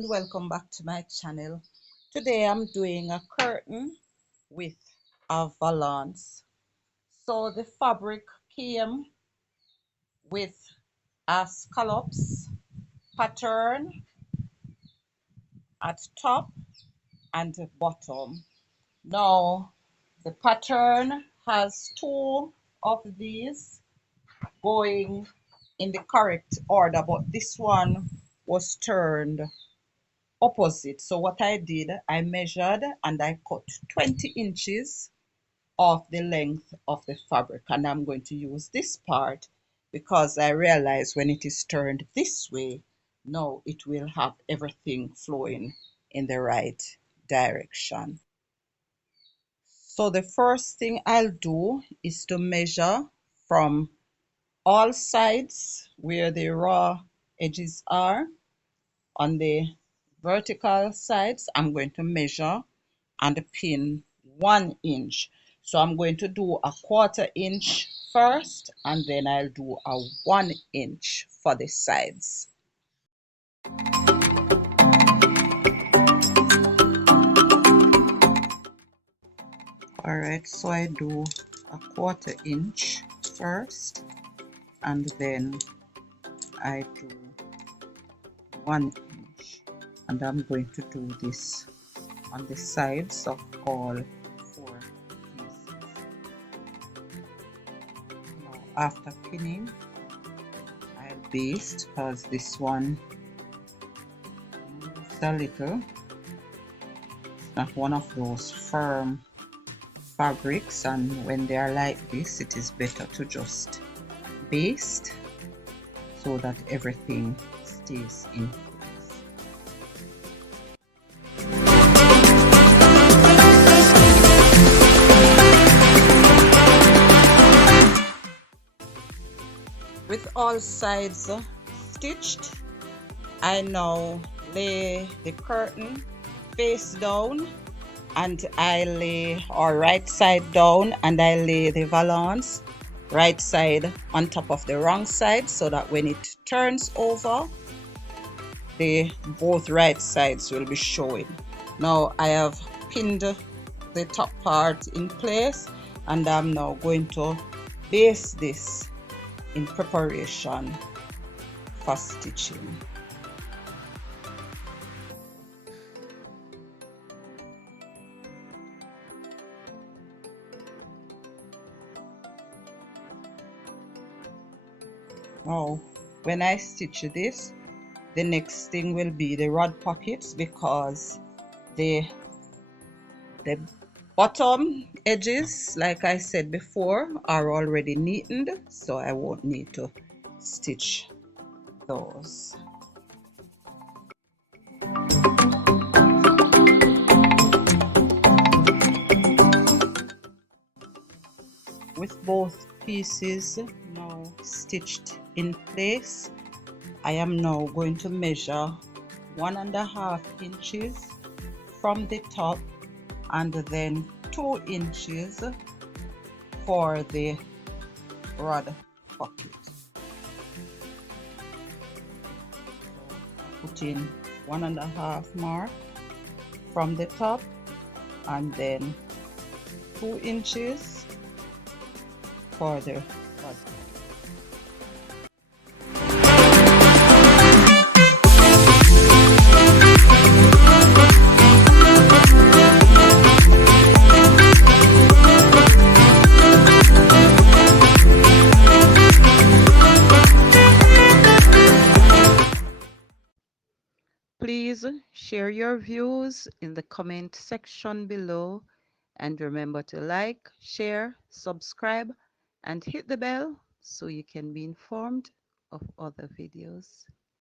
and welcome back to my channel. Today I'm doing a curtain with a valance. So the fabric came with a scallops pattern at top and bottom. Now the pattern has two of these going in the correct order, but this one was turned opposite. So what I did, I measured and I cut 20 inches off the length of the fabric, and I'm going to use this part because I realize when it is turned this way, now it will have everything flowing in the right direction. So the first thing I'll do is to measure from all sides where the raw edges are. On the vertical sides, I'm going to measure and pin 1 inch. So I'm going to do a 1/4 inch first, and then I'll do a 1 inch for the sides. Alright, so I do a 1/4 inch first, and then I do 1 inch, and I'm going to do this on the sides of all 4 pieces. Now after pinning, I'll baste because this one moves a little. It's not one of those firm fabrics, and when they are like this, it is better to just baste so that everything stays in place. With all sides stitched, I now lay the curtain face down, and I lay our right side down, and I lay the valance right side on top of the wrong side, so that when it turns over, the both right sides will be showing. Now I have pinned the top part in place, and I'm now going to baste this in preparation for stitching. Now when I stitch this, the next thing will be the rod pockets, because the bottom edges, like I said before, are already neatened, so I won't need to stitch those. With both pieces now stitched in place, I am now going to measure 1.5 inches from the top, and then 2 inches for the rod pocket. Put in 1.5 mark from the top, and then 2 inches for the rod pocket. Please share your views in the comment section below, and remember to like, share, subscribe, and hit the bell so you can be informed of other videos.